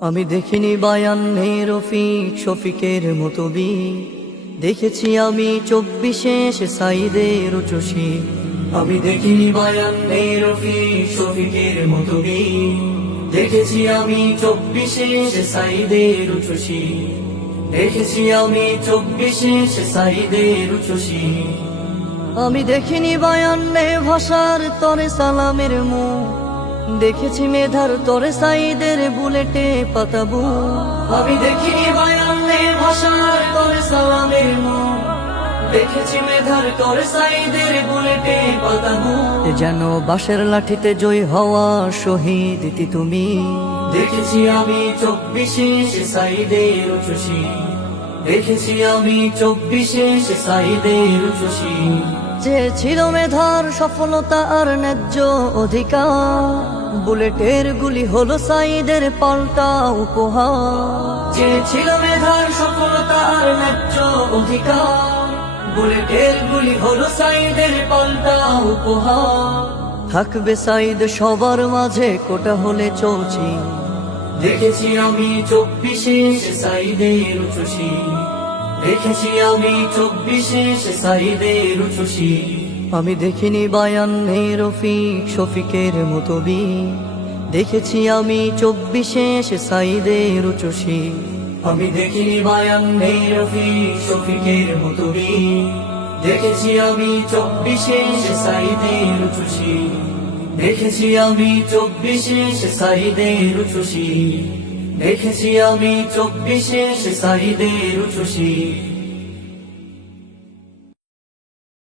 আমি দেখিনি বায়ান্নে রফিক শফিকের মতো বি দেখেছি আমি চব্বিশে সাইদের উচসি আমি দেখিনি বায়ান্নে রফিক শফিকের মতো বি দেখেছি আমি চব্বিশে সাইদের উচসি দেখেছি আমি চব্বিশে সাইদের উচসি আমি দেখিনি বায়ান্নে ভাষার তরে সালামের মুখ। দেখেছি মেধার তরে সাইদের বুলেটে পাতাবু। আমি দেখিনি বায়ান্নে ভাষার তরে সালামের মুখ দেখেছি মেধার তরে সাইদের বুলেটে পাতাবু। যেন বাঁশের লাঠিতে জয় হওয়া শহীদ তুমি। দেখেছি আমি চব্বিশে সাইদের উচসি দেখেছি আমি চব্বিশে সে সাইদের উচসি যে ছিল মেধার সফলতা আর ন্যায্য অধিকার বুলেটের গুলি হলো সাইদের পাল্টা উপহার। যে ছিল মেধার সফলতা আর ন্যায্য অধিকার বুলেটের গুলি হলো সাইদের পাল্টা উপহার। থাকবে সাইদ সবার মাঝে কোটা হলে চৌচি দেখেছি আমি চব্বিশে সে সাইদের উচসি। দেখেছি আমি চব্বিশে সে সাইদের উচসি। আমি দেখিনি বায়ান্নে রফিক শফিকের মতো বি দেখেছি আমি চব্বিশে সে সাইদের উচসি। আমি দেখিনি বায়ান্নে রফিক শফিকের মতো বি দেখেছি আমি চব্বিশে সে সাইদের উচসি। দেখেছি আমি চব্বিশে সে সাইদের উচুষি দেখেছি আমি চব্বিশে সে সাইদের উচসি